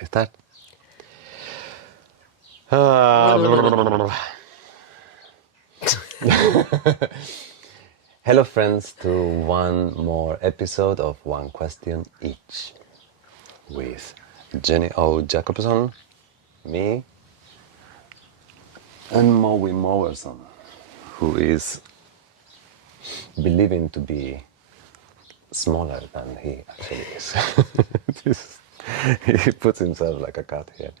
We start. Hello friends to one more episode of One Question Each with Jenny O. Jacobson, me, and Moe Mowerson, who is believing to be smaller than he actually is. He puts himself like a cat here.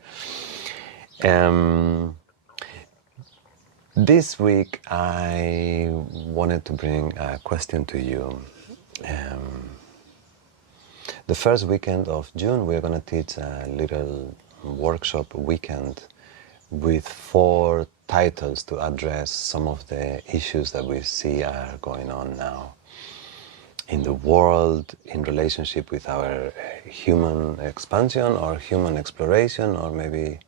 This week I wanted to bring a question to you. The first weekend of June we're going to teach a little workshop weekend with 4 titles to address some of the issues that we see are going on now in the world in relationship with our human expansion or human exploration or maybe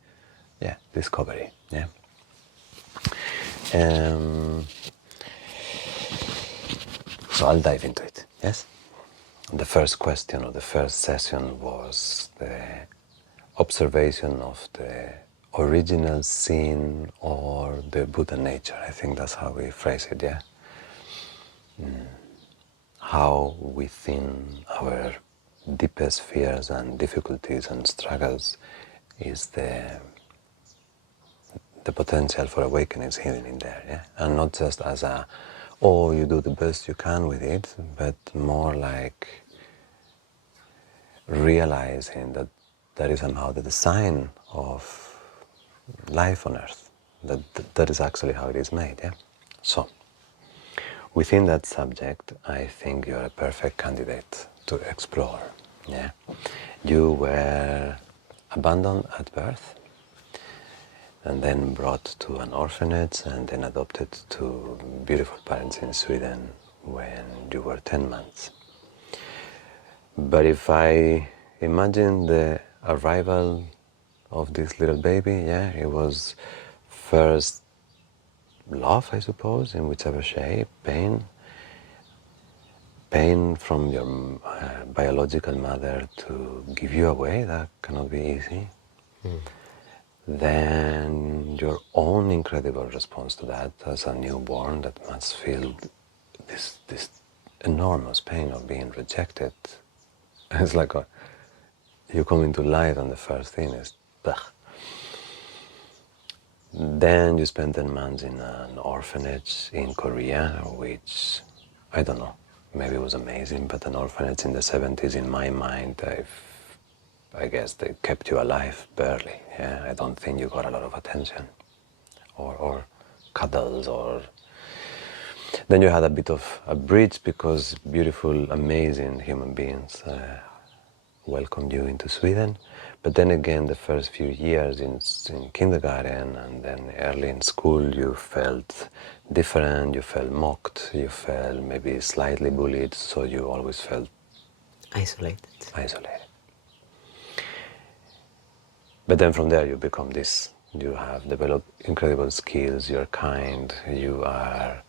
discovery. So I'll dive into it, yes? The first question or the first session was the observation of the original sin or the Buddha nature. I think that's how we phrase it, yeah? How within our deepest fears and difficulties and struggles is the potential for awakening is hidden in there, yeah? And not just as a, oh, you do the best you can with it, but more like realizing that that is somehow the design of life on earth, that is actually how it is made, yeah? So, within that subject, I think you're a perfect candidate to explore, yeah? You were abandoned at birth, and then brought to an orphanage and then adopted to beautiful parents in Sweden when you were 10 months. But if I imagine the arrival of this little baby, yeah, it was first love, I suppose, in whichever shape, pain from your biological mother to give you away, that cannot be easy. Then your own incredible response to that as a newborn that must feel this enormous pain of being rejected. It's like you come into life and the first thing is blech. Then you spend 10 months in an orphanage in Korea, which, I don't know, maybe it was amazing, but an orphanage in the 70s, in my mind, I guess they kept you alive, barely. Yeah, I don't think you got a lot of attention or cuddles or... Then you had a bit of a bridge because beautiful, amazing human beings welcomed you into Sweden. But then again, the first few years in kindergarten and then early in school, you felt different, you felt mocked, you felt maybe slightly bullied, so you always felt isolated. But then from there you become this. You have developed incredible skills, you're kind, you are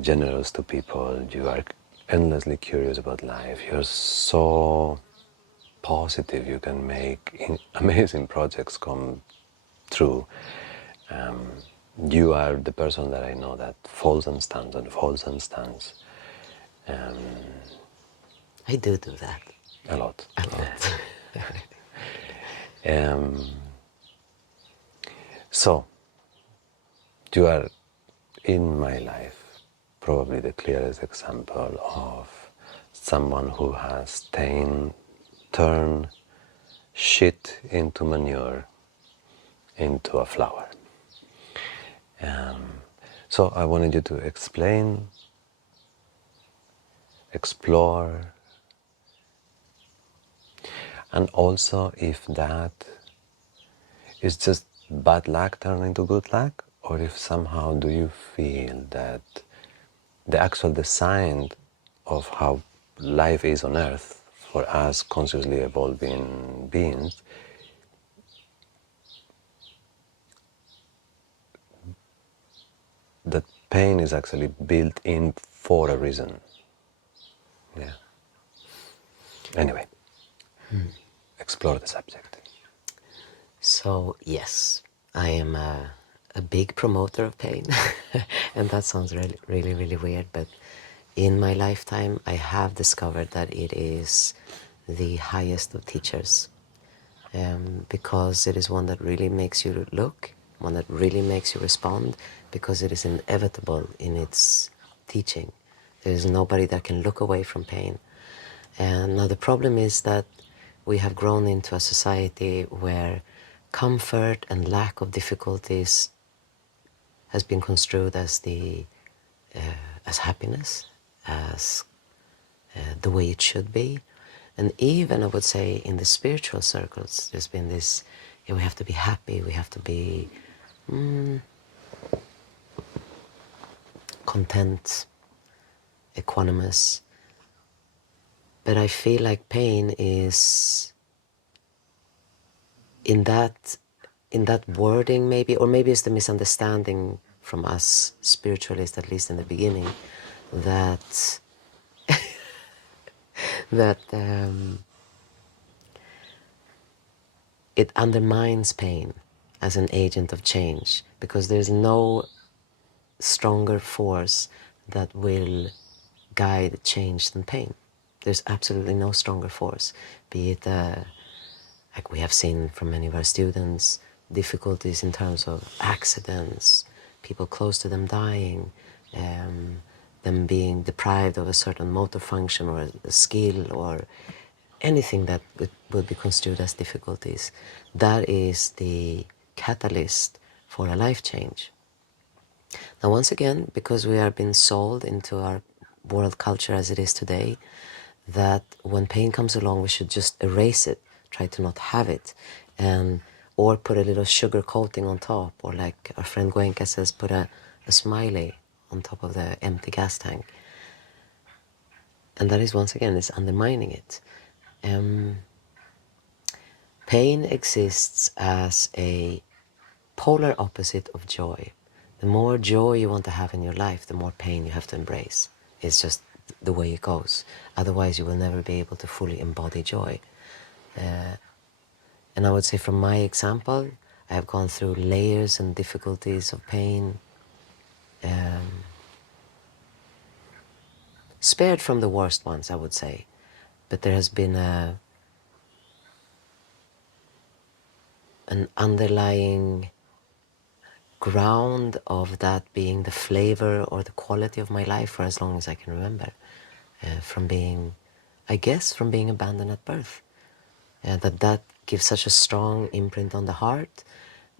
generous to people, you are endlessly curious about life, you're so positive, you can make amazing projects come true. You are the person that I know that falls and stands and falls and stands. I do that. A lot. A lot. So, you are, in my life, probably the clearest example of someone who has turned shit into manure, into a flower. So I wanted you to explain, explore, and also if that is just bad luck turned into good luck, or if somehow do you feel that the actual design of how life is on earth for us consciously evolving beings that pain is actually built in for a reason. Yeah. Anyway, explore the subject. So yes, I am a big promoter of pain, and that sounds really, really, really weird. But in my lifetime, I have discovered that it is the highest of teachers, because it is one that really makes you look, one that really makes you respond, because it is inevitable in its teaching. There is nobody that can look away from pain. And now the problem is that we have grown into a society where comfort and lack of difficulties has been construed as as happiness, as the way it should be. And even I would say in the spiritual circles, there's been this, yeah, we have to be happy, we have to be content, equanimous. But I feel like pain is in that wording maybe, or maybe it's the misunderstanding from us spiritualists, at least in the beginning, that that it undermines pain as an agent of change, because there's no stronger force that will guide change than pain. There's absolutely no stronger force, be it like we have seen from many of our students, difficulties in terms of accidents, people close to them dying, them being deprived of a certain motor function or a skill or anything that would be construed as difficulties. That is the catalyst for a life change. Now, once again, because we are being sold into our world culture as it is today, that when pain comes along, we should just erase it, try to not have it, and or put a little sugar coating on top, or like our friend Gwenka says, put a smiley on top of the empty gas tank. And that is, once again, is undermining it. Pain exists as a polar opposite of joy. The more joy you want to have in your life, the more pain you have to embrace. It's just the way it goes. Otherwise, you will never be able to fully embody joy. And I would say from my example, I have gone through layers and difficulties of pain, spared from the worst ones, I would say. But there has been an underlying ground of that being the flavor or the quality of my life for as long as I can remember. From being, I guess, from being abandoned at birth. That gives such a strong imprint on the heart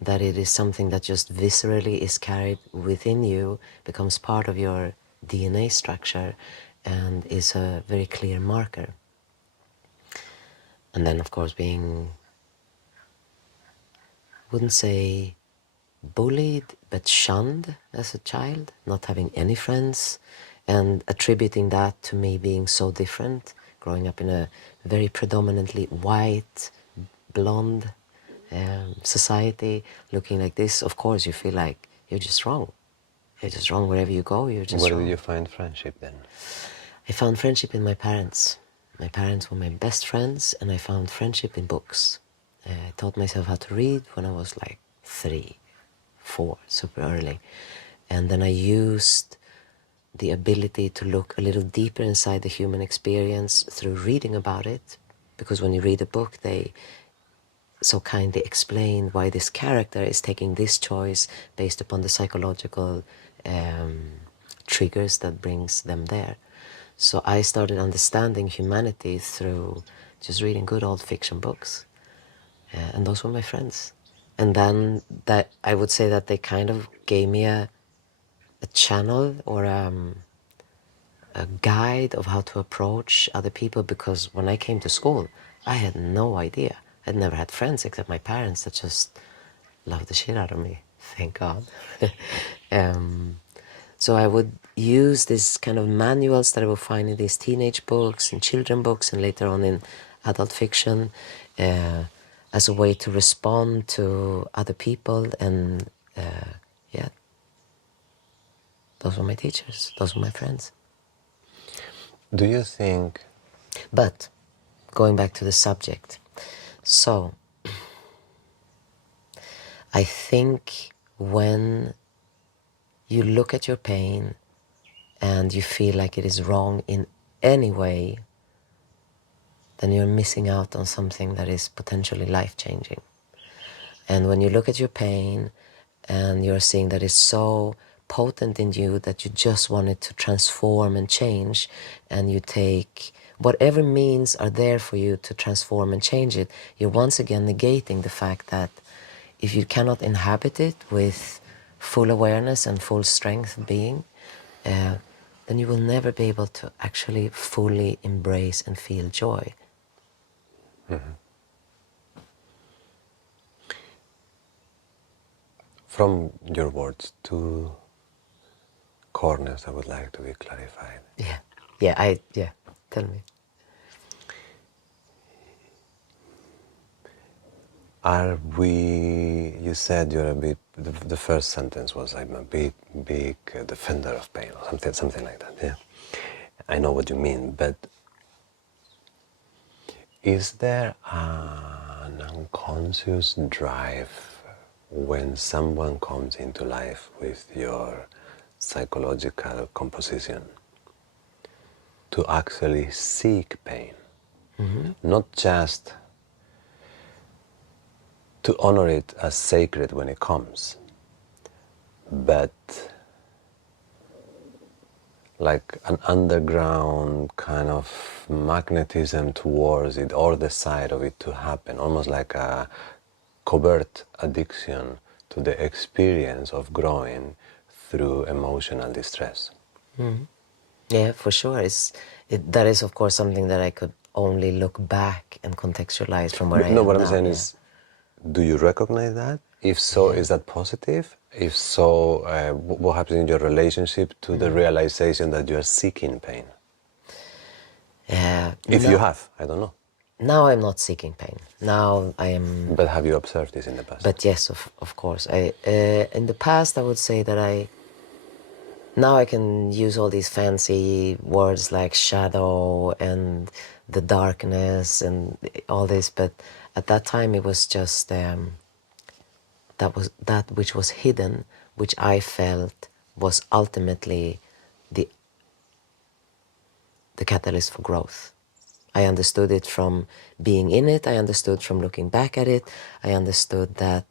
that it is something that just viscerally is carried within you, becomes part of your DNA structure, and is a very clear marker. And then, of course, being, wouldn't say bullied, but shunned as a child, not having any friends, and attributing that to me being so different, growing up in a very predominantly white, blonde society, looking like this. Of course, you feel like you're just wrong. You're just wrong wherever you go, you're just Where wrong. did you find friendship then? I found friendship in my parents. My parents were my best friends, and I found friendship in books. I taught myself how to read when I was like 3, 4, super early. And then I used the ability to look a little deeper inside the human experience through reading about it. Because when you read a book, they so kindly explain why this character is taking this choice based upon the psychological triggers that brings them there. So I started understanding humanity through just reading good old fiction books. And those were my friends. And then that I would say that they kind of gave me a channel or a guide of how to approach other people, because when I came to school, I had no idea. I'd never had friends except my parents that just loved the shit out of me, thank God. So I would use this kind of manuals that I would find in these teenage books, in children books, and later on in adult fiction, as a way to respond to other people. And yeah, those were my teachers, those were my friends. Do you think... But going back to the subject, so I think when you look at your pain and you feel like it is wrong in any way, then you're missing out on something that is potentially life-changing. And when you look at your pain and you're seeing that it's so potent in you that you just want it to transform and change, and you take whatever means are there for you to transform and change it, you're once again negating the fact that if you cannot inhabit it with full awareness and full strength of being, then you will never be able to actually fully embrace and feel joy. From your words, two corners I would like to be clarified. Yeah, tell me. Are we, you said you're a bit, the first sentence was I'm a big defender of pain, or something like that, yeah. I know what you mean, but is there an unconscious drive when someone comes into life with your psychological composition to actually seek pain? Not just to honor it as sacred when it comes, but like an underground kind of magnetism towards it, or the side of it to happen, almost like a covert addiction to the experience of growing through emotional distress. Yeah, for sure. That is, of course, something that I could only look back and contextualize from where I No, am what I'm now. saying Yeah. is, do you recognize that? If so, is that positive? If so, what happens in your relationship to the realization that you are seeking pain? If you No, have, I don't know. now I'm not seeking pain. Now I am. But have you observed this in the past? But yes, of course. In the past, I would say that now I can use all these fancy words like shadow and the darkness and all this, but at that time it was just that was that which was hidden, which I felt was ultimately the catalyst for growth. I understood it from being in it, I understood from looking back at it, I understood that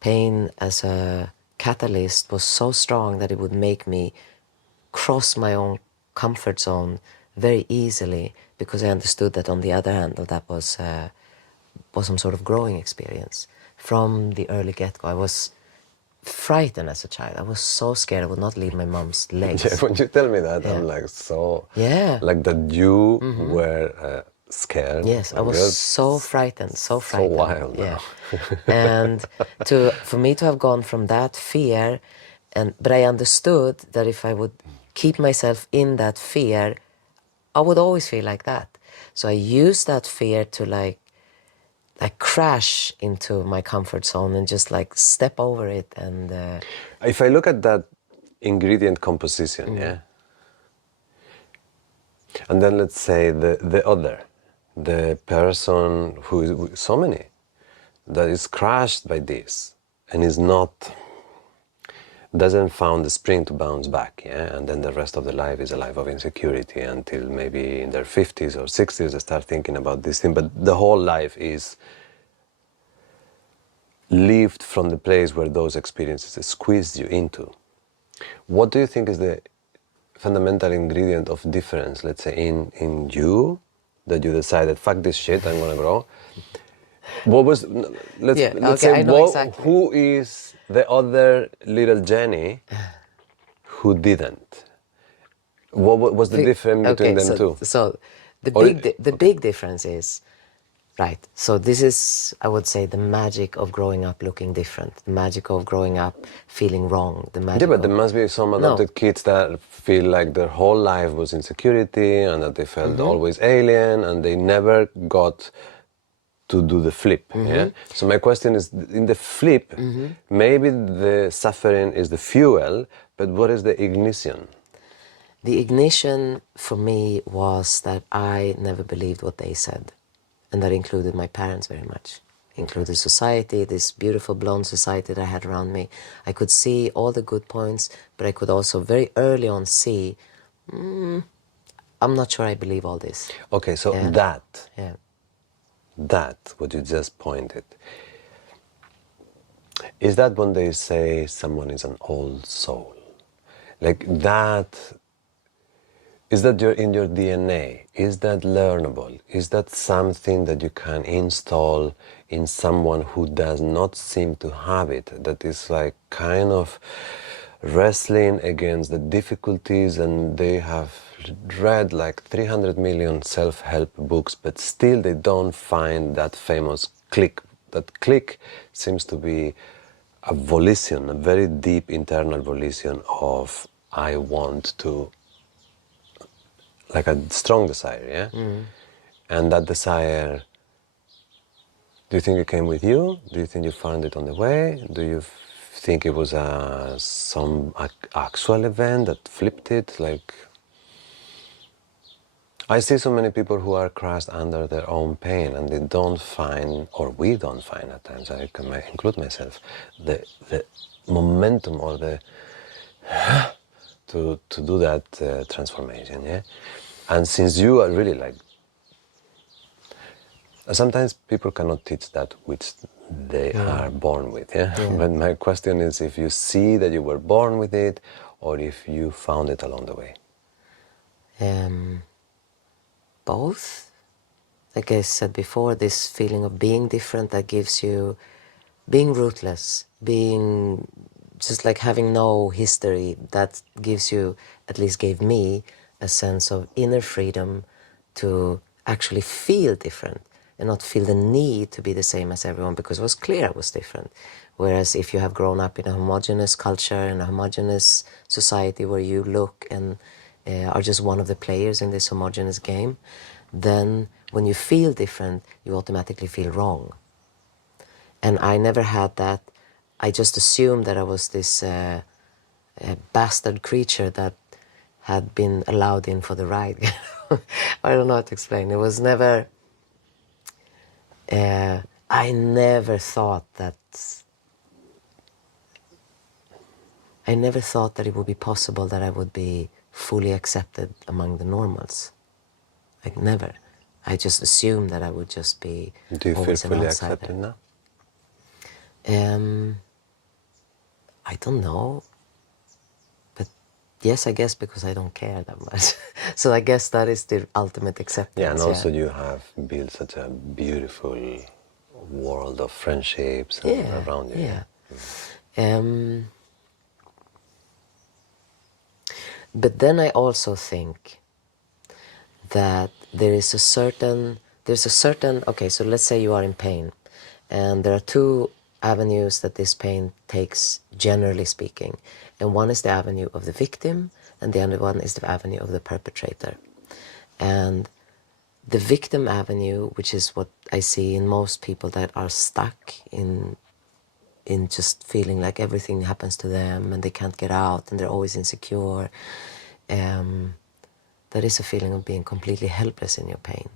pain as a catalyst was so strong that it would make me cross my own comfort zone very easily, because I understood that on the other hand of that was some sort of growing experience. From the early get-go, I was frightened as a child. I was so scared I would not leave my mom's legs. Yeah, when you tell me that, Yeah. I'm like so, Yeah. like that you were scared. Yes, I When was you're so frightened, so so frightened. wild Yeah. now. And for me to have gone from that fear, but I understood that if I would keep myself in that fear, I would always feel like that. So I used that fear to like crash into my comfort zone and just like step over it and If I look at that ingredient composition, yeah, and then let's say the other, the person who is so many, that is crushed by this and is not, doesn't found the spring to bounce back, yeah, and then the rest of the life is a life of insecurity until maybe in their 50s or 60s they start thinking about this thing, but the whole life is lived from the place where those experiences squeezed you into. What do you think is the fundamental ingredient of difference, let's say, in you, that you decided, fuck this shit, I'm gonna grow? What was, yeah, let's okay, say, I know exactly. who is the other little Jenny who didn't? What was the difference between Okay, them two? so Or, the okay. big difference is, right, so this is, I would say, the magic of growing up looking different, the magic of growing up feeling wrong, the Yeah, magic but of there must be some no. adopted kids that feel like their whole life was insecurity and that they felt always alien and they never got to do the flip. Yeah. So my question is, in the flip, maybe the suffering is the fuel, but what is the ignition? The ignition for me was that I never believed what they said, and that included my parents very much. included society, this beautiful blonde society that I had around me. I could see all the good points, but I could also very early on see, I'm not sure I believe all this. Okay, so Yeah. that, Yeah. what you just pointed, is that when they say someone is an old soul? Like that, is that in your DNA? Is that learnable? Is that something that you can install in someone who does not seem to have it? That is like kind of wrestling against the difficulties, and they have read like 300 million self-help books, but still they don't find that famous click. That click seems to be a volition, a very deep internal volition of I want to, like a strong desire, yeah? And that desire, do you think it came with you? Do you think you found it on the way? Do you think it was some actual event that flipped it? Like, I see so many people who are crushed under their own pain, and they don't find, or we don't find at times, I can include myself, the momentum or the to do that transformation, yeah? And since you are really like, sometimes people cannot teach that which they are born with, yeah? Yeah. But my question is if you see that you were born with it, or if you found it along the way. Both. Like I said before, this feeling of being different that gives you, being rootless, being just like having no history, that gives you, at least gave me, a sense of inner freedom to actually feel different and not feel the need to be the same as everyone, because it was clear I was different. Whereas if you have grown up in a homogeneous culture, in a homogeneous society where you look and are just one of the players in this homogeneous game, then when you feel different, you automatically feel wrong. And I never had that. I just assumed that I was this bastard creature that had been allowed in for the ride. I don't know how to explain. It was never... I never thought that... I never thought that it would be possible that I would be fully accepted among the normals. Like, never. I just assumed that I would just be Do you feel always an fully outsider. accepted now? I don't know. But yes, I guess because I don't care that much. So I guess that is the ultimate acceptance. Yeah, and also you have built such a beautiful world of friendships and around you. Yeah. But then I also think that there's a certain, okay, so let's say you are in pain, and there are two avenues that this pain takes, generally speaking. And one is the avenue of the victim, and the other one is the avenue of the perpetrator. And the victim avenue, which is what I see in most people that are stuck in just feeling like everything happens to them and they can't get out and they're always insecure, that is a feeling of being completely helpless in your pain.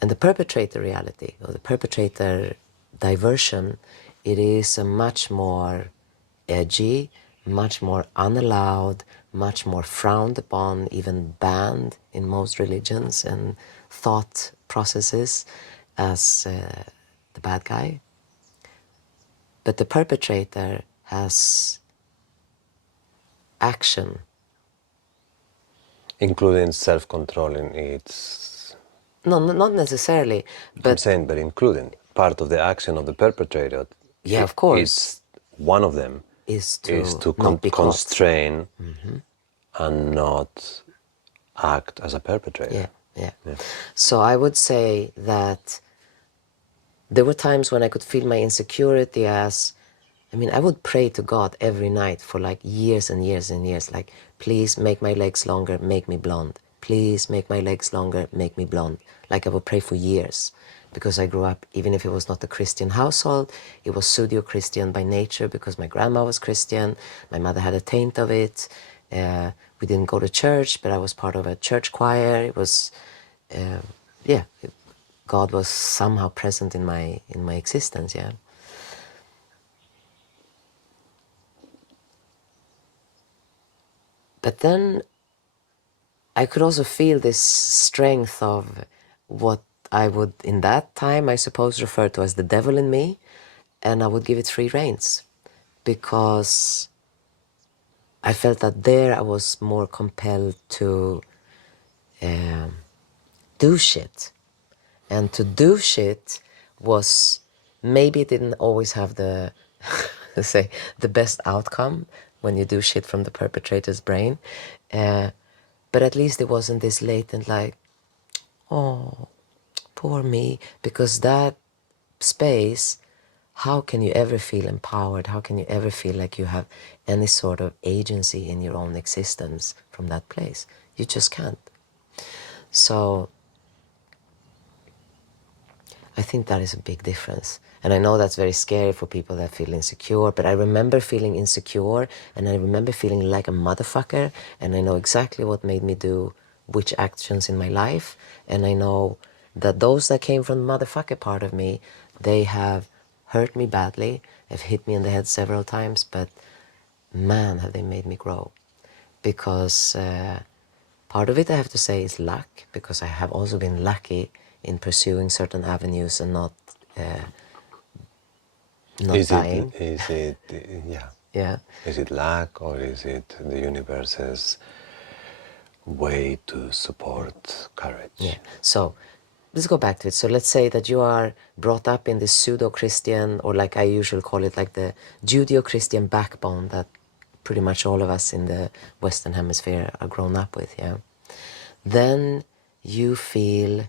And the perpetrator reality, or the perpetrator diversion, it is a much more edgy, much more unallowed, much more frowned upon, even banned in most religions and thought processes as the bad guy. But the perpetrator has action. Including self-control in its... No, not necessarily, but... I'm saying, but including part of the action of the perpetrator. Yeah, of course. It's one of them is to not be constrain and not act as a perpetrator. Yeah. So I would say that there were times when I could feel my insecurity as, I would pray to God every night for like years and years and years, like, please make my legs longer, make me blonde. Please make my legs longer, make me blonde. Like I would pray for years, because I grew up, even if it was not a Christian household, it was pseudo-Christian by nature, because my grandma was Christian, my mother had a taint of it. We didn't go to church, but I was part of a church choir. It was, God was somehow present in my existence, yeah. But then I could also feel this strength of what I would, in that time, I suppose, refer to as the devil in me, and I would give it free reins because I felt that there I was more compelled to um, do shit. And to do shit was, maybe it didn't always have the, say, the best outcome when you do shit from the perpetrator's brain. But at least it wasn't this latent like, oh, poor me, because that space, how can you ever feel empowered? How can you ever feel like you have any sort of agency in your own existence from that place? You just can't. So I think that is a big difference. And I know that's very scary for people that feel insecure, but I remember feeling insecure and I remember feeling like a motherfucker, and I know exactly what made me do which actions in my life, and I know that those that came from the motherfucker part of me, they have hurt me badly, have hit me in the head several times, but man, have they made me grow. Because part of it, I have to say, is luck, because I have also been lucky in pursuing certain avenues and uh, not Is it, dying. yeah. Yeah. Is it luck or is it the universe's way to support Yeah. courage? So let's go back to it. So let's say that you are brought up in this pseudo-Christian, or like I usually call it, like the Judeo-Christian backbone that pretty much all of us in the Western Hemisphere are grown up with, yeah. Then you feel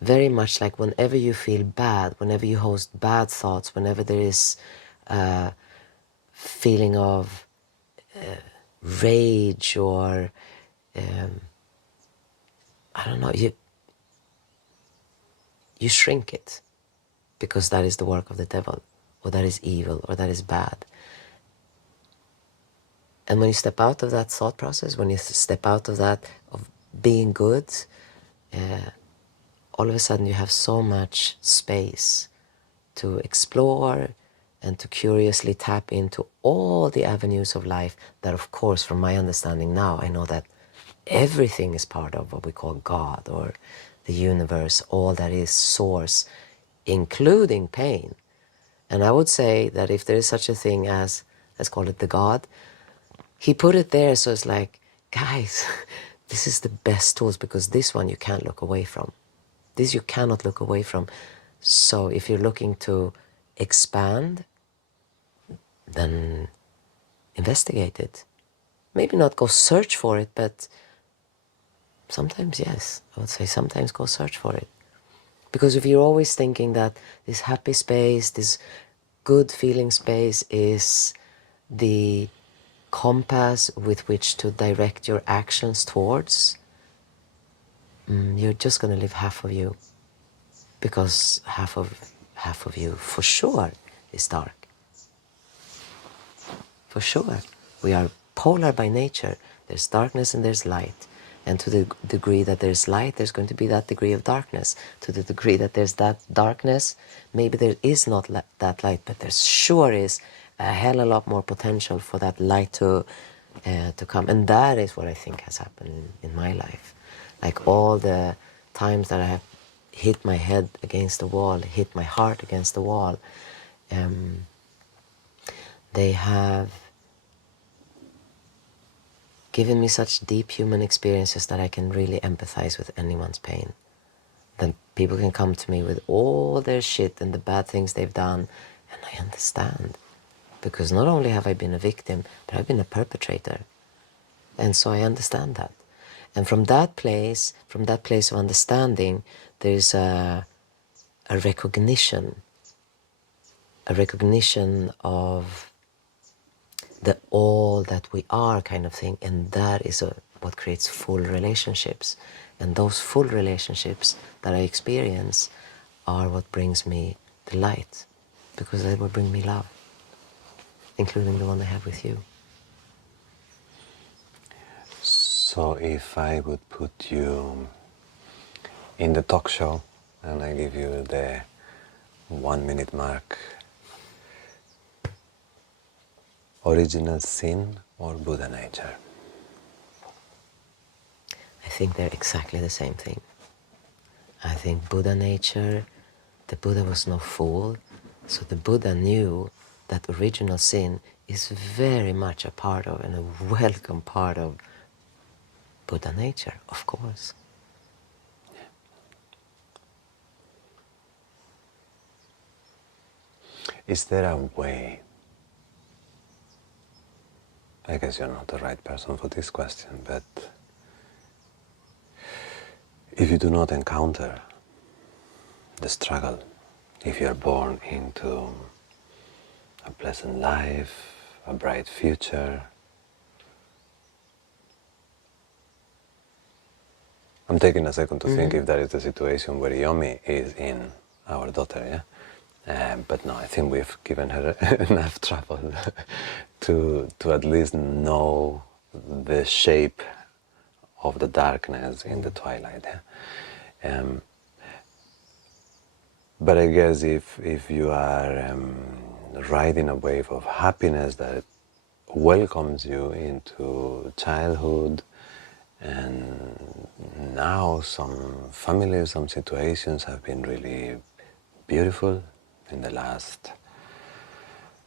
very much like whenever you feel bad, whenever you host bad thoughts, whenever there is a feeling of rage or I don't know, you shrink it, because that is the work of the devil, or that is evil, or that is bad. And when you step out of that thought process, when you step out of that, of being good, all of a sudden you have so much space to explore and to curiously tap into all the avenues of life that, of course, from my understanding now, I know that everything is part of what we call God or the universe, all that is source, including pain. And I would say that if there is such a thing as, let's call it the God, he put it there so it's like, guys, this is the best tools, because this one you can't look away from. This you cannot look away from. So if you're looking to expand, then investigate it. Maybe not go search for it, but sometimes yes, I would say sometimes go search for it. Because if you're always thinking that this happy space, this good feeling space is the compass with which to direct your actions towards, you're just going to live half of you, because half of you for sure is dark. For sure. We are polar by nature. There's darkness and there's light. And to the degree that there's light, there's going to be that degree of darkness. To the degree that there's that darkness, maybe there is not that light, but there sure is a hell of a lot more potential for that light to come. And that is what I think has happened in my life. Like all the times that I have hit my head against the wall, hit my heart against the wall, they have given me such deep human experiences that I can really empathize with anyone's pain. Then people can come to me with all their shit and the bad things they've done, and I understand. Because not only have I been a victim, but I've been a perpetrator. And so I understand that. And from that place of understanding, there's a recognition of the all that we are kind of thing, and that is what creates full relationships. And those full relationships that I experience are what brings me the light, because they will bring me love, including the one I have with you. So if I would put you in the talk show and I give you the 1 minute mark. Original sin or Buddha nature? I think they're exactly the same thing. I think Buddha nature, the Buddha was no fool, so the Buddha knew that original sin is very much a part of and a welcome part of Buddha nature, of course. Is there a way? I guess you're not the right person for this question, but if you do not encounter the struggle, if you're born into a pleasant life, a bright future, I'm taking a second to think if that is the situation where Yomi is in, our daughter, yeah? But no, I think we've given her enough trouble to at least know the shape of the darkness in the twilight. Yeah? But I guess if you are riding a wave of happiness that welcomes you into childhood, and now some families, some situations have been really beautiful in the last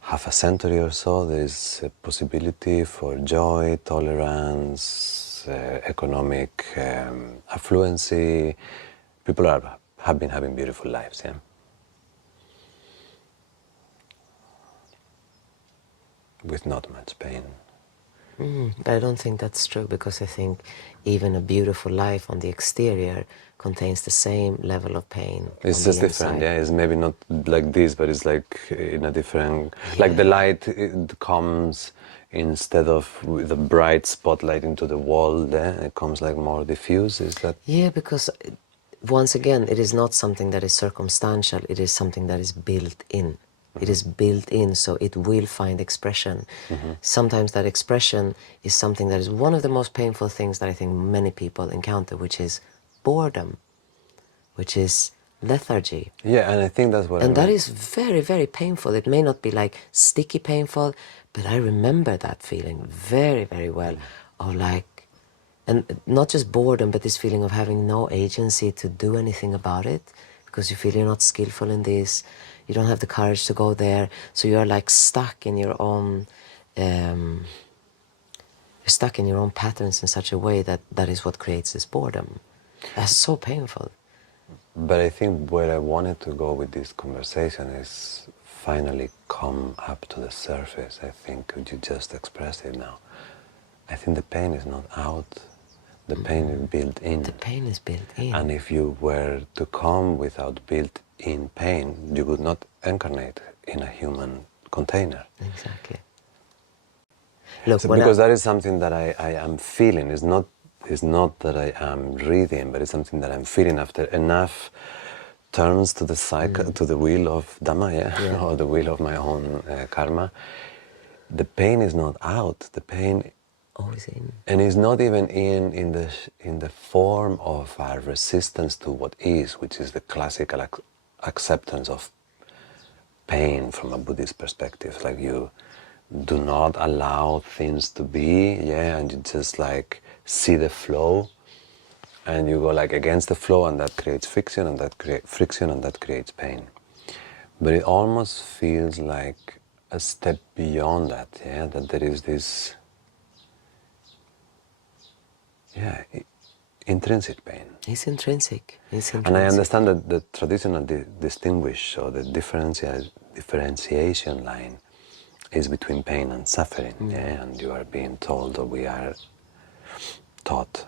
half a century or so. There is a possibility for joy, tolerance, economic affluency. People have been having beautiful lives, yeah? With not much pain. But I don't think that's true, because I think even a beautiful life on the exterior contains the same level of pain It's on just the different, inside. yeah. It's maybe not like this, but it's like in a different. Like the light it comes instead of with a bright spotlight into the wall. There, it comes like more diffuse. Is that? Yeah, because once again, it is not something that is circumstantial. It is something that is built in. It is built in, so it will find expression. Sometimes that expression is something that is one of the most painful things that I think many people encounter, which is boredom, which is lethargy. Yeah, and I think that's what I And that meant. is very, very painful. It may not be like sticky painful, but I remember that feeling very, very well. Of like, and not just boredom, but this feeling of having no agency to do anything about it, because you feel you're not skillful in this, you don't have the courage to go there, so you're like stuck in your own, you're stuck in your own patterns in such a way that that is what creates this boredom. That's so painful. But I think where I wanted to go with this conversation is finally come up to the surface. I think you just expressed it now. I think the pain is not out. The pain is built in. The pain is built in. And if you were to come without built-in pain, you would not incarnate in a human container. Exactly. Look, So when because that is something that I am feeling. It's not that I am reading, but it's something that I'm feeling after enough turns to the cycle, to the wheel of Dhamma, yeah? Or the wheel of my own karma. The pain is not out. The pain always in. and it's not even in the form of a resistance to what is, which is the classical acceptance of pain from a Buddhist perspective. Like you do not allow things to be, yeah, and you just like see the flow, and you go like against the flow, and that creates friction, and that creates friction, and that creates pain. But it almost feels like a step beyond that, yeah, that there is this. Yeah, intrinsic pain. It's intrinsic. It's intrinsic. And I understand that the traditional distinguish or the differentiation line is between pain and suffering. Yeah, and you are being told, or we are taught,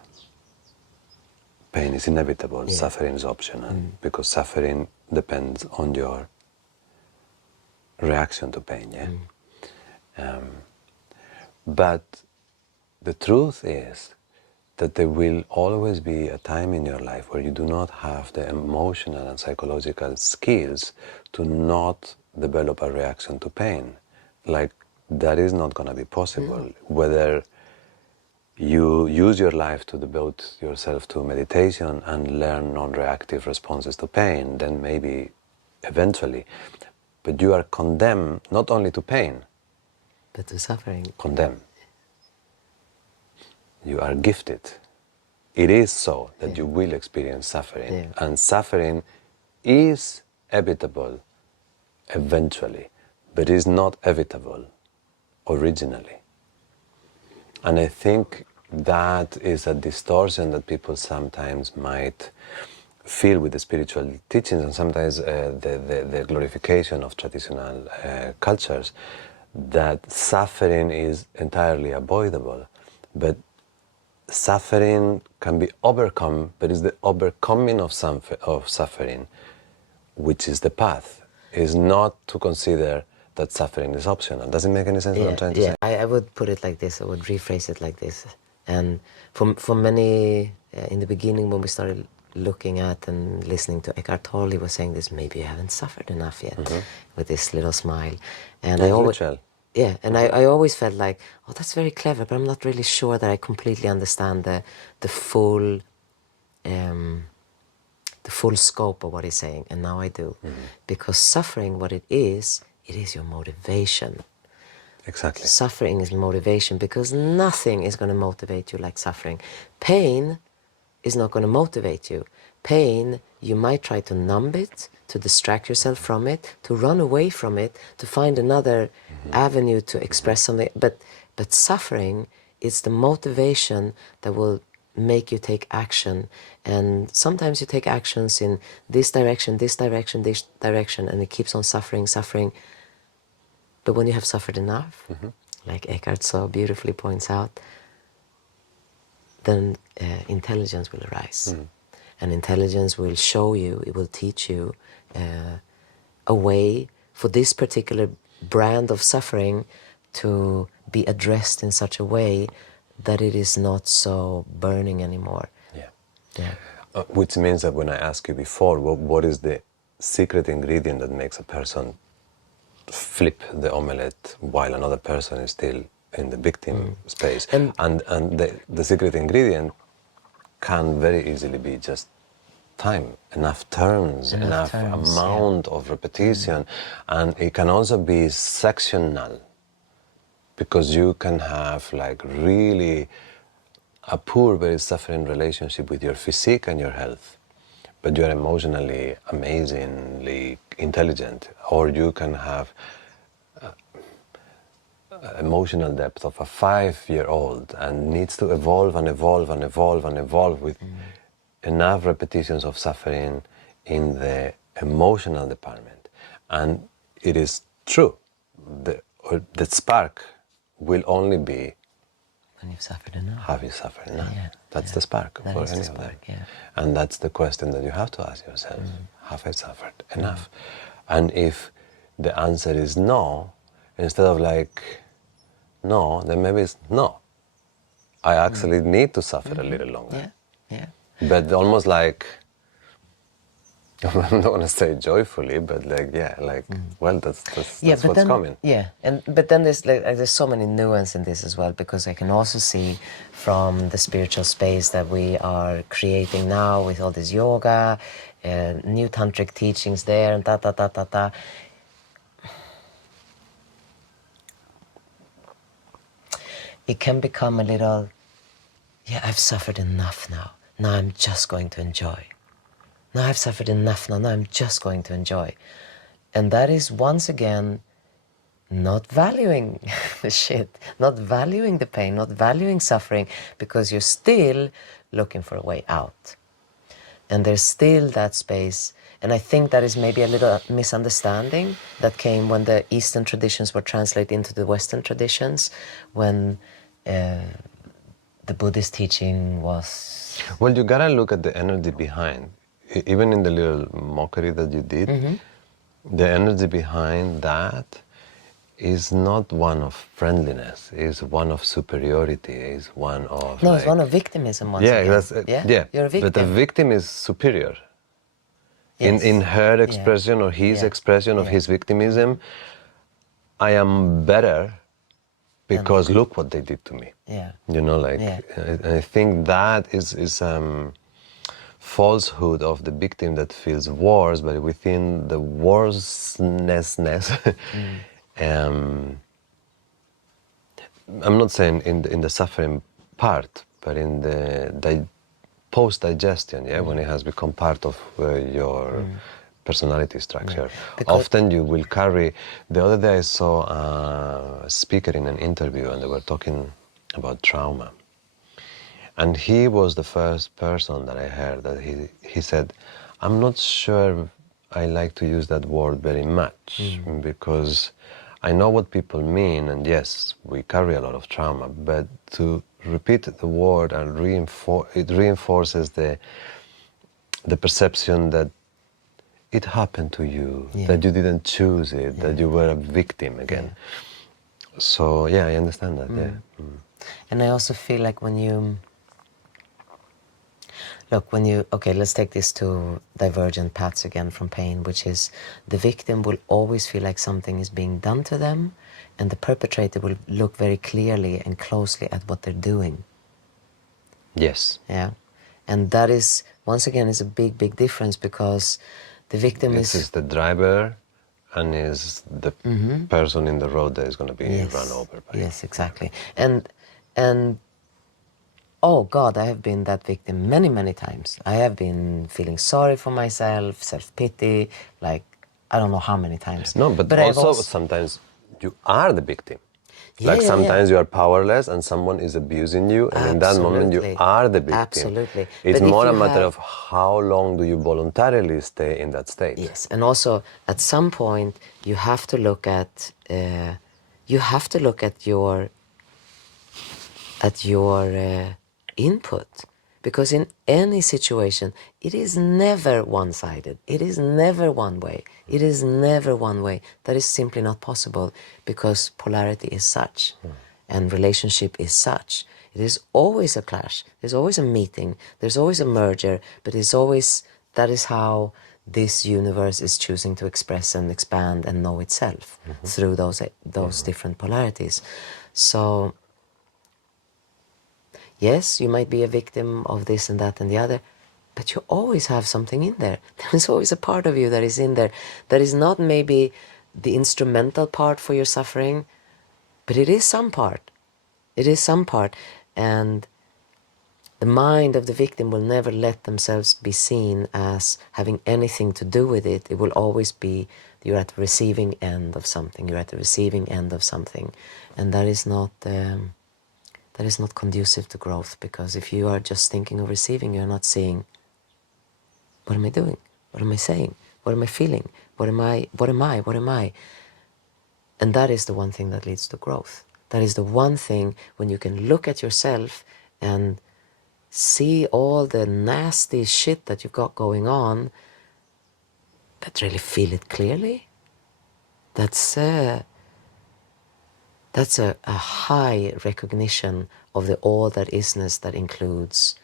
pain is inevitable, suffering is optional, because suffering depends on your reaction to pain. Yeah, but the truth is that there will always be a time in your life where you do not have the emotional and psychological skills to not develop a reaction to pain. Like, that is not going to be possible. Whether you use your life to devote yourself to meditation and learn non-reactive responses to pain, then maybe eventually. But you are condemned not only to pain, but to suffering. condemned. You are gifted. It is so that you will experience suffering, and suffering is evitable eventually, but is not evitable originally. And I think that is a distortion that people sometimes might feel with the spiritual teachings, and sometimes the glorification of traditional cultures, that suffering is entirely avoidable. But suffering can be overcome, but it's the overcoming of suffering which is the path. Is not to consider that suffering is optional. Does it make any sense what I'm trying to say? I would put it like this, I would rephrase it like this. And for many, in the beginning when we started looking at and listening to Eckhart Tolle, he was saying this, maybe you haven't suffered enough yet, with this little smile. And I always, I always felt like, oh, that's very clever, but I'm not really sure that I completely understand the full scope of what he's saying. And now I do. Because suffering, what it is your motivation. Exactly. Suffering is motivation, because nothing is going to motivate you like suffering. Pain is not going to motivate you. Pain, you might try to numb it, to distract yourself from it, to run away from it, to find another avenue to express something. But suffering is the motivation that will make you take action. And sometimes you take actions in this direction, this direction, this direction, and it keeps on suffering. But when you have suffered enough, like Eckhart so beautifully points out, then intelligence will arise. And intelligence will show you, it will teach you a way for this particular brand of suffering to be addressed in such a way that it is not so burning anymore. Which means that when I asked you before, what is the secret ingredient that makes a person flip the omelette while another person is still in the victim space? And the secret ingredient can very easily be just time, enough turns, enough amount of repetition. And it can also be sectional, because you can have like really a poor, very suffering relationship with your physique and your health, but you are emotionally amazingly intelligent. Or you can have emotional depth of a 5-year-old and needs to evolve and evolve and evolve and evolve with enough repetitions of suffering in the emotional department. And it is true, the spark will only be when you've suffered enough. Have you suffered enough? That's the spark for any of them. And that's the question that you have to ask yourself. Have I suffered enough? And if the answer is no, instead of like no, then maybe it's no. I actually need to suffer a little longer. But almost like, I'm not going to say joyfully, but like, well, that's what's coming. But then there's so many nuance in this as well, because I can also see from the spiritual space that we are creating now with all this yoga, new tantric teachings there, and it can become a little, I've suffered enough now. Now I'm just going to enjoy. Now I've suffered enough, now I'm just going to enjoy. And that is once again not valuing the shit, not valuing the pain, not valuing suffering, because you're still looking for a way out. And there's still that space. And I think that is maybe a little misunderstanding that came when the Eastern traditions were translated into the Western traditions, when the Buddhist teaching was... Well, you gotta look at the energy behind. Even in the little mockery that you did, the energy behind that is not one of friendliness, is one of superiority, is one of... No, it's one of victimism once again. You're a victim. But the victim is superior. In her expression or his expression of his victimism, I am better because look what they did to me. Yeah. You know, like, Yeah. I think that is falsehood of the victim that feels worse, but within the worseness, I'm not saying in the suffering part, but in the post-digestion, yeah, when it has become part of your personality structure. Because Often you will carry... The other day I saw a speaker in an interview and they were talking about trauma. And he was the first person that I heard that he said, I'm not sure I like to use that word very much because I know what people mean, and yes, we carry a lot of trauma, but to repeat the word and it reinforces the perception that it happened to you, that you didn't choose it, that you were a victim again. So yeah, I understand that. Yeah. And I also feel like when you look, okay, let's take this to divergent paths again from pain, which is the victim will always feel like something is being done to them, and the perpetrator will look very clearly and closely at what they're doing. Yes. Yeah. And that is, once again, is a big, big difference, because the victim Is the driver and is the person in the road that is going to be run over by. Yes, exactly. And oh God, I have been that victim many, many times. I have been feeling sorry for myself, self-pity, like I don't know how many times. No, but I've also sometimes you are the victim. Yeah, Like yeah, yeah. sometimes you are powerless and someone is abusing you, and in that moment you Absolutely. are the victim. Absolutely. It's But if more a you matter have... of how long do you voluntarily stay in that state. Yes, and also at some point you have to look at your input, because in any situation it is never one-sided. It is never one way. It is never one way. That is simply not possible, because polarity is such and relationship is such. It is always a clash. There's always a meeting. There's always a merger, but it's always... That is how this universe is choosing to express and expand and know itself, through those different polarities. So yes, you might be a victim of this and that and the other, but you always have something in there. There is always a part of you that is in there, that is not maybe the instrumental part for your suffering, but it is some part. It is some part. And the mind of the victim will never let themselves be seen as having anything to do with it. It will always be, you're at the receiving end of something. You're at the receiving end of something. And that is not conducive to growth, because if you are just thinking of receiving, you're not seeing, what am I doing? What am I saying? What am I feeling? What am I? And that is the one thing that leads to growth. That is the one thing when you can look at yourself and see all the nasty shit that you've got going on, but really feel it clearly. That's a high recognition of the all that isness that includes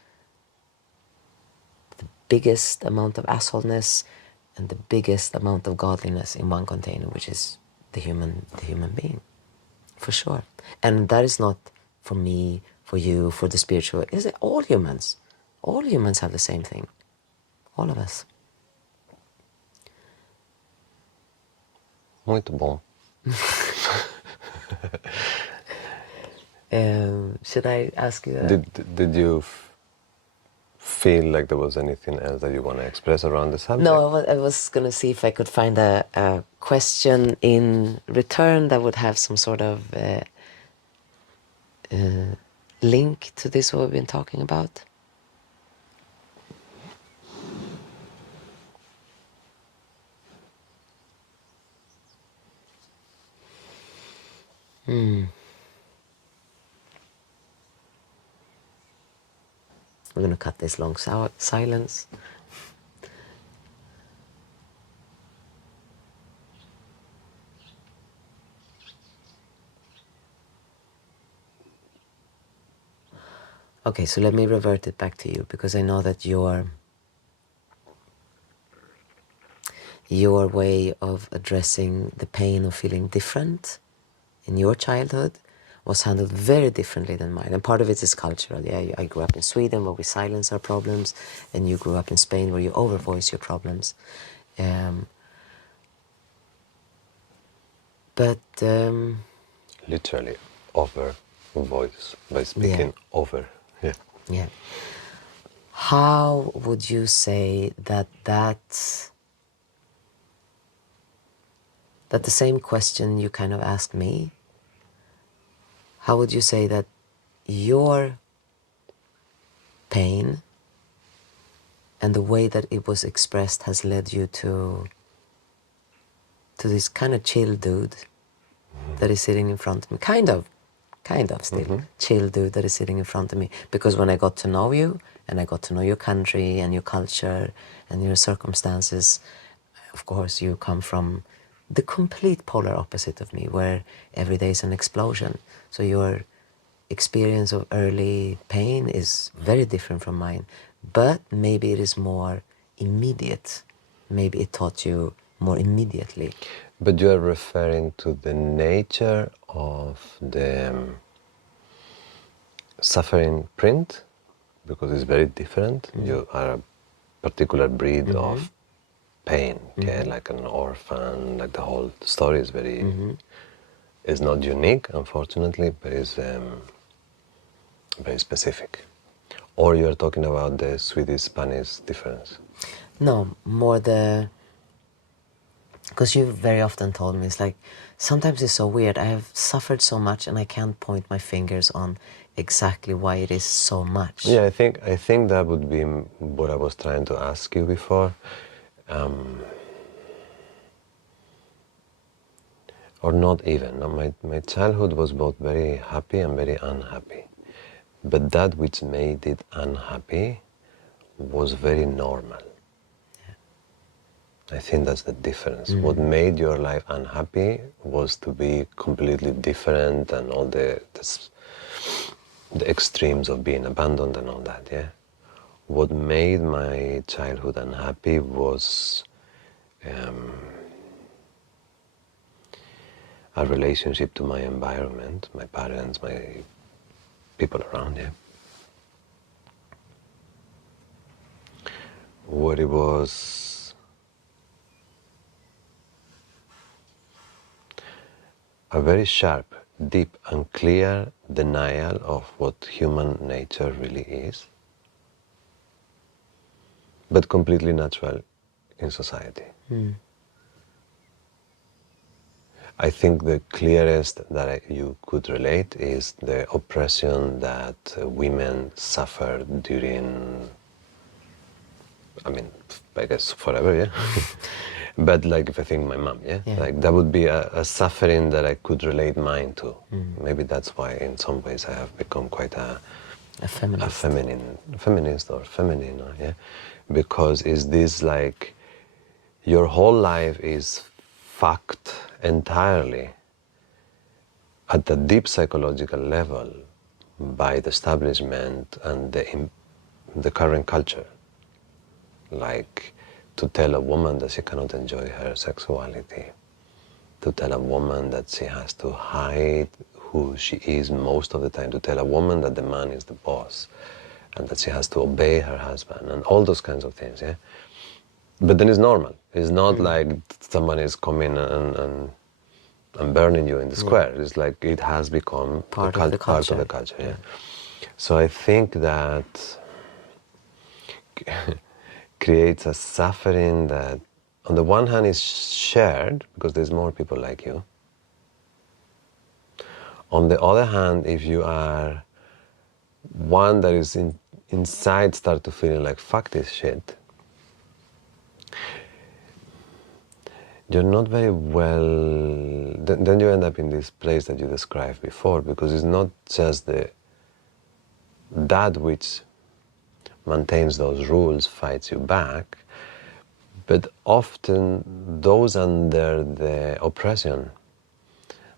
the biggest amount of assholeness and the biggest amount of godliness in one container, which is the human being, for sure. And that is not for me, for you, for the spiritual. Is it all humans? All humans have the same thing. All of us. Muito bom. Should I ask you that? Did you feel like there was anything else that you want to express around the subject? No, I was going to see if I could find a question in return that would have some sort of link to this, what we've been talking about. We're going to cut this long silence. Okay, so let me revert it back to you, because I know that your way of addressing the pain of feeling different in your childhood was handled very differently than mine. And part of it is cultural. Yeah, I grew up in Sweden where we silence our problems, and you grew up in Spain where you overvoice your problems. But Literally over voice by yeah, speaking over. Yeah. yeah. How would you say that the same question you kind of asked me, how would you say that your pain and the way that it was expressed has led you to this kind of chill dude that is sitting in front of me? Kind of still chill dude that is sitting in front of me. Because when I got to know you, and I got to know your country and your culture and your circumstances, of course you come from the complete polar opposite of me, where every day is an explosion. So your experience of early pain is very different from mine, but maybe it is more immediate. Maybe it taught you more immediately. But you are referring to the nature of the suffering print, because it's very different. You are a particular breed of pain, okay, like an orphan, like the whole story is very, is not unique, unfortunately, but is very specific. Or you're talking about the Swedish-Spanish difference? No, more the... Because you very often told me, it's like, sometimes it's so weird. I have suffered so much and I can't point my fingers on exactly why it is so much. Yeah, I think that would be what I was trying to ask you before. Or not even. No, my childhood was both very happy and very unhappy. But that which made it unhappy was very normal. I think that's the difference. What made your life unhappy was to be completely different and all the extremes of being abandoned and all that, yeah? What made my childhood unhappy was a relationship to my environment, my parents, my people around, yeah? What it was a very sharp, deep and clear denial of what human nature really is, but completely natural in society. I think the clearest that you could relate is the oppression that women suffered during, I mean, I guess forever, yeah? But like if I think my mom, yeah? Like that would be a suffering that I could relate mine to. Maybe that's why in some ways I have become quite a feminist or feminine, yeah? Because is this like your whole life is fucked entirely at the deep psychological level by the establishment and the current culture. Like to tell a woman that she cannot enjoy her sexuality, to tell a woman that she has to hide who she is most of the time, to tell a woman that the man is the boss and that she has to obey her husband and all those kinds of things, yeah? But then it's normal. It's not like someone is coming and burning you in the square. It's like it has become part of the culture, yeah? So I think that creates a suffering that on the one hand is shared because there's more people like you. On the other hand, if you are one that is inside start to feeling like fuck this shit, you're not very well, then you end up in this place that you described before, because it's not just that which maintains those rules fights you back, but often those under the oppression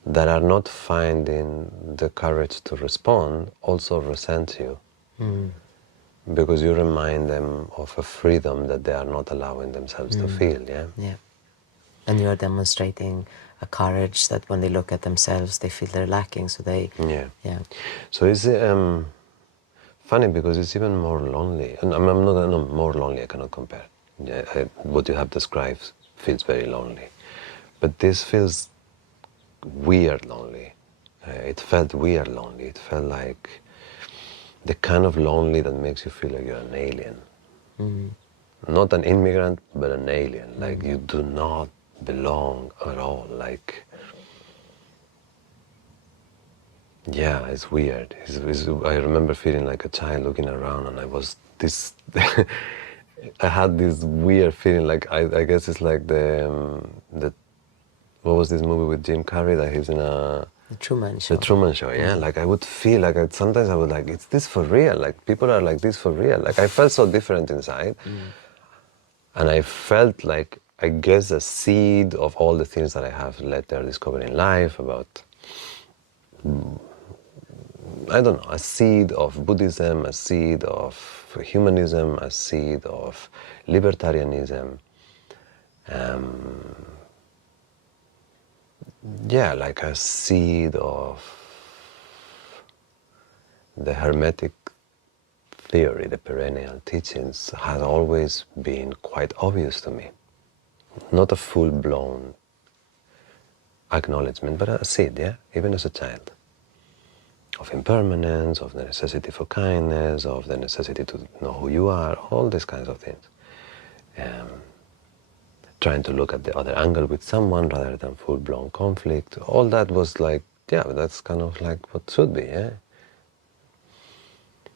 that are not finding the courage to respond also resent you, because you remind them of a freedom that they are not allowing themselves to feel, yeah? Yeah. And you're demonstrating a courage that when they look at themselves, they feel they're lacking. So they, Yeah. So it's funny because it's even more lonely. And I'm not no, more lonely, I cannot compare. Yeah, what you have described feels very lonely. But this feels weird lonely. It felt weird lonely. It felt like the kind of lonely that makes you feel like you're an alien. Not an immigrant, but an alien. Like you do not belong at all. Like, yeah, it's weird. I remember feeling like a child looking around, and I was this. I had this weird feeling. Like I guess it's like the what was this movie with Jim Carrey that he's in a The Truman Show. The Truman Show, yeah. Like I would feel like sometimes I would like, is this for real? Like people are like this for real. Like I felt so different inside, and I felt like I guess a seed of all the things that I have later discovered in life about. I don't know, a seed of Buddhism, a seed of humanism, a seed of libertarianism. Yeah, like a seed of the Hermetic theory, the perennial teachings, has always been quite obvious to me. Not a full-blown acknowledgement, but a seed, yeah, even as a child. Of impermanence, of the necessity for kindness, of the necessity to know who you are, all these kinds of things. Trying to look at the other angle with someone rather than full-blown conflict. All that was like, yeah, that's kind of like what should be, yeah.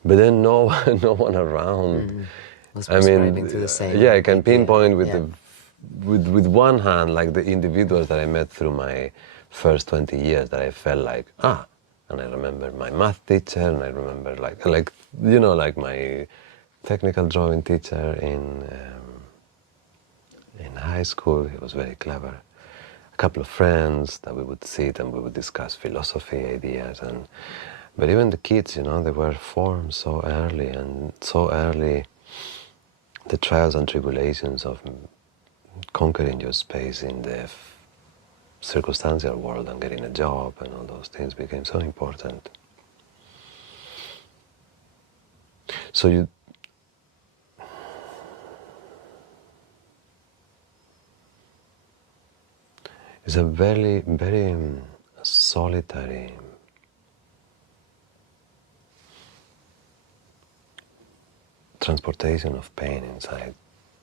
But then no one around. Was I mean, prescribing to the same yeah, I can idea. pinpoint with one hand, like the individuals that I met through my first 20 years that I felt like, and I remember my math teacher, and I remember like you know, like my technical drawing teacher in high school. He was very clever. A couple of friends that we would sit and we would discuss philosophy ideas, but even the kids, you know, they were formed so early, and so early the trials and tribulations of conquering your space in the circumstantial world and getting a job and all those things became so important. So it's a very, very solitary transportation of pain inside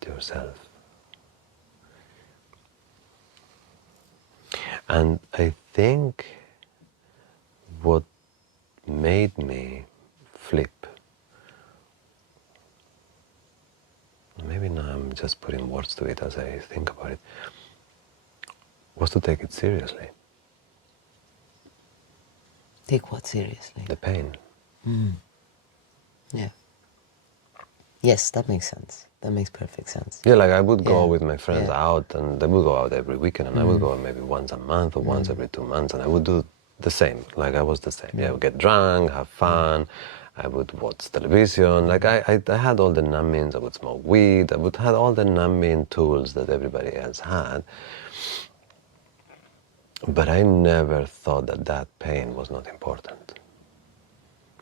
yourself. And I think what made me flip, maybe now I'm just putting words to it as I think about it, was to take it seriously. Take what seriously? The pain. Yeah. Yes, that makes sense. That makes perfect sense. Yeah, like I would go Yeah. with my friends out, and they would go out every weekend, and I would go maybe once a month or once every 2 months, and I would do the same. Like I was the same. Yeah, I would get drunk, have fun. I would watch television. Like I had all the numbings. I would smoke weed. I would have all the numbing tools that everybody else had. But I never thought that pain was not important.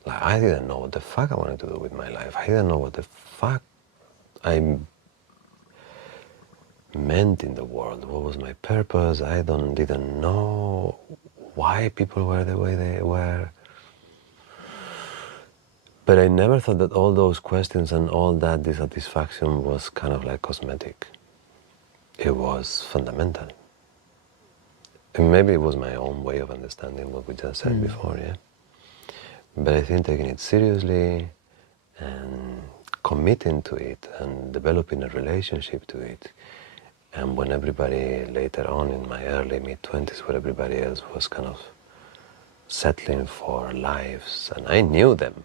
Like I didn't know what the fuck I wanted to do with my life. I didn't know what the fuck I meant in the world. What was my purpose? I didn't know why people were the way they were. But I never thought that all those questions and all that dissatisfaction was kind of like cosmetic. It was fundamental. And maybe it was my own way of understanding what we just said before, yeah? But I think taking it seriously and committing to it and developing a relationship to it, and when everybody later on in my early mid-20s, where everybody else was kind of settling for lives, and I knew them,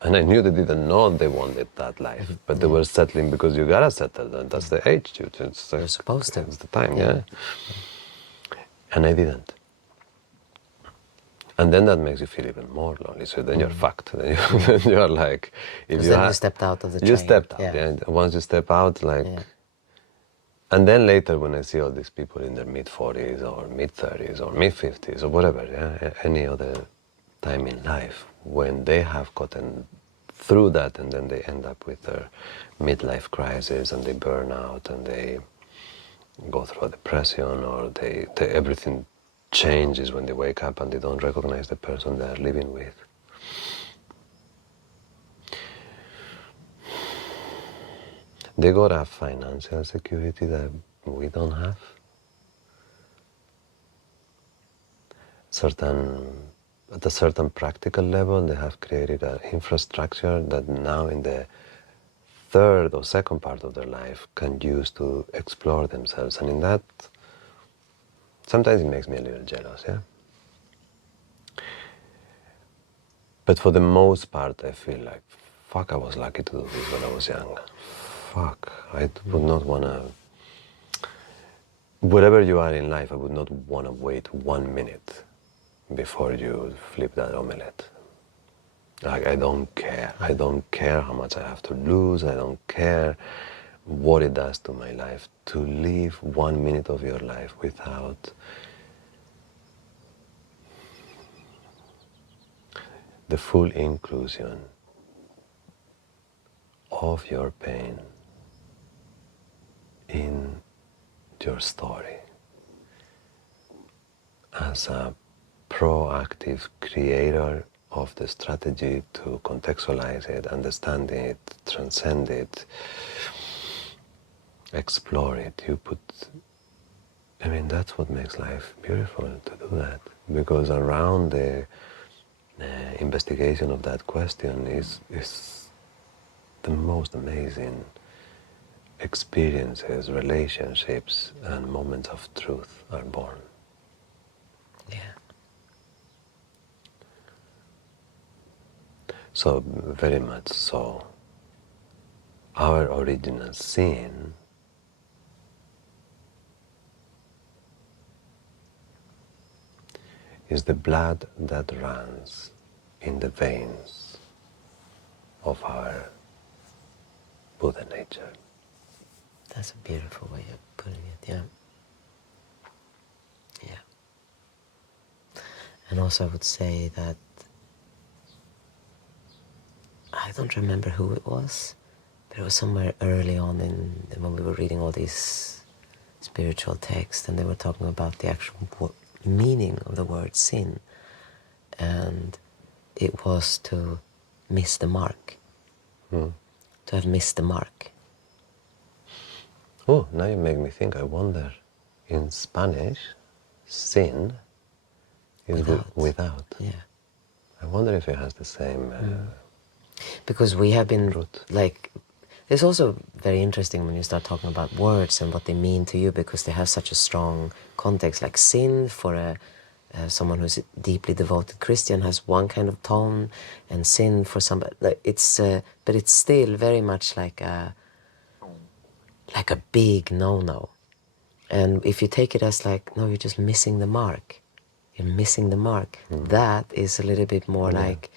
and I knew they didn't know they wanted that life, but they were settling because you gotta settle, and that's the age, you're supposed to. It's the time, yeah. And I didn't. And then that makes you feel even more lonely. So then you're fucked. Then you're like, if Because then you stepped out of the train. You stepped out. Yeah. Once you step out, like And then later, when I see all these people in their mid-40s or mid-30s or mid-50s or whatever, yeah, any other time in life, when they have gotten through that and then they end up with their midlife crisis and they burn out and they go through a depression, or everything changes when they wake up and they don't recognize the person they are living with. They got a financial security that we don't have. At a certain practical level, they have created an infrastructure that now in the third or second part of their life can use to explore themselves. And in that, sometimes it makes me a little jealous, yeah? But for the most part, I feel like, fuck, I was lucky to do this when I was young. Fuck, I would not want to... Wherever you are in life, I would not want to wait 1 minute before you flip that omelette. Like, I don't care. I don't care how much I have to lose. I don't care what it does to my life to live 1 minute of your life without the full inclusion of your pain in your story as a proactive creator of the strategy to contextualize it, understand it, transcend it, explore it. That's what makes life beautiful, to do that. Because around the investigation of that question is the most amazing experiences, relationships, and moments of truth are born. Yeah. So, very much so, our original sin is the blood that runs in the veins of our Buddha nature. That's a beautiful way of putting it, yeah. Yeah. And also I would say that I don't remember who it was, but it was somewhere early on when we were reading all these spiritual texts, and they were talking about the actual meaning of the word sin, and it was to miss the mark, to have missed the mark. Oh, now you make me think. I wonder, in Spanish, sin is without. Yeah. I wonder if it has the same Because we have been, root. like, it's also very interesting when you start talking about words and what they mean to you, because they have such a strong context. Like sin for someone who's a deeply devoted Christian has one kind of tone, and sin for somebody, like, but it's still very much like a big no-no. And if you take it as like, no, you're just missing the mark. You're missing the mark. That is a little bit more like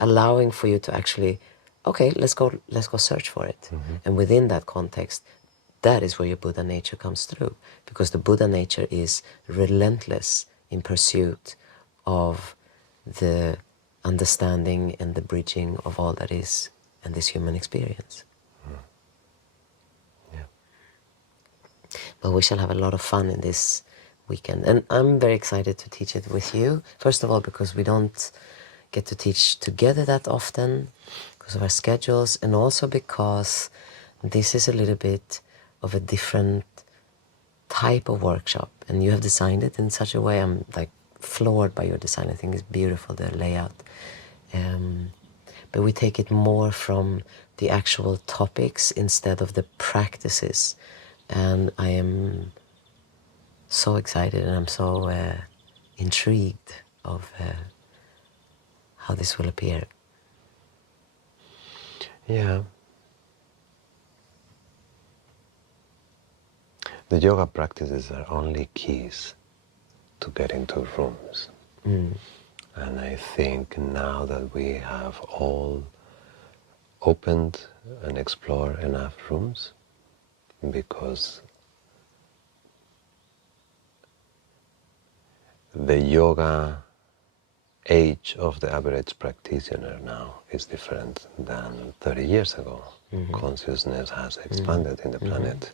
allowing for you to actually, okay, let's go search for it. And within that context, that is where your Buddha nature comes through. Because the Buddha nature is relentless in pursuit of the understanding and the bridging of all that is and this human experience. But we shall have a lot of fun in this weekend. And I'm very excited to teach it with you. First of all, because we don't get to teach together that often because of our schedules, and also because this is a little bit of a different type of workshop. And you have designed it in such a way, I'm like floored by your design. I think it's beautiful, the layout. But we take it more from the actual topics instead of the practices. And I am so excited, and I'm so intrigued of how this will appear. Yeah. The yoga practices are only keys to get into rooms. And I think now that we have all opened and explored enough rooms, because the yoga age of the average practitioner now is different than 30 years ago. Consciousness has expanded in the planet,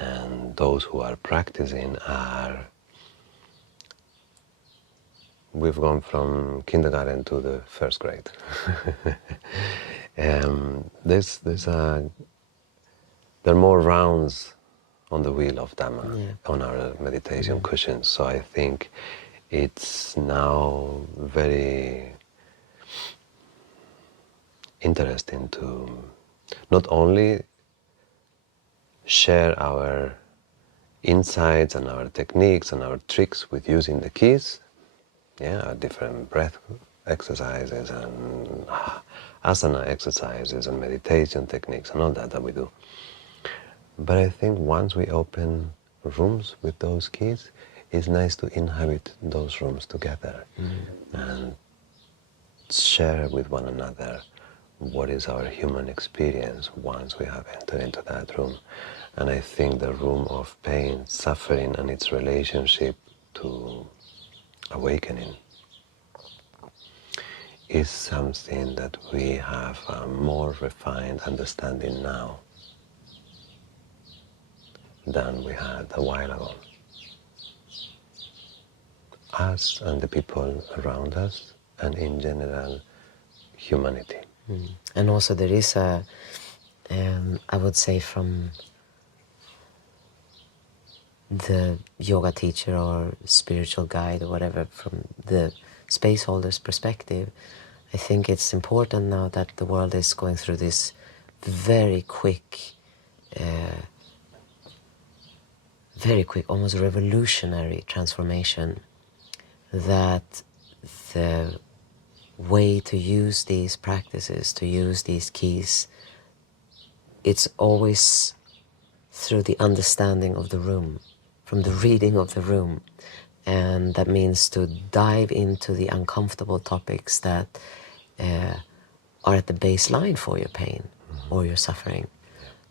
and those who are practicing are, we've gone from kindergarten to the first grade. There are more rounds on the wheel of Dhamma, on our meditation cushions. So I think it's now very interesting to not only share our insights and our techniques and our tricks with using the keys, our different breath exercises and asana exercises and meditation techniques and all that we do. But I think once we open rooms with those keys, it's nice to inhabit those rooms together and share with one another what is our human experience once we have entered into that room. And I think the room of pain, suffering, and its relationship to awakening is something that we have a more refined understanding now than we had a while ago. Us and the people around us, and in general, humanity. And also there is a, I would say from the yoga teacher or spiritual guide or whatever, from the space holder's perspective, I think it's important now that the world is going through this very quick, almost revolutionary transformation, that the way to use these practices, to use these keys, it's always through the understanding of the room, from the reading of the room. And that means to dive into the uncomfortable topics that are at the baseline for your pain or your suffering.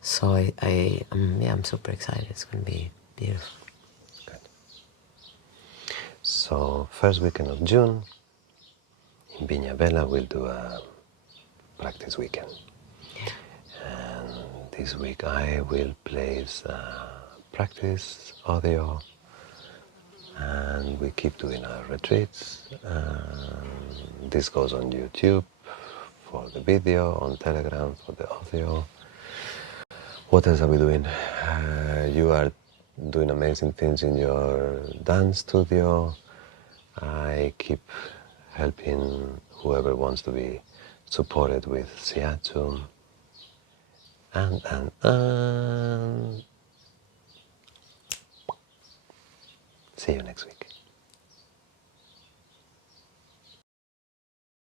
So I'm super excited. It's going to be beautiful. Good. So first weekend of June, in Viñavela we'll do a practice weekend. And this week I will place practice audio, and we keep doing our retreats. This goes on YouTube for the video, on Telegram for the audio. What else are we doing? You are doing amazing things in your dance studio. I keep helping whoever wants to be supported with shiatsu. And see you next week.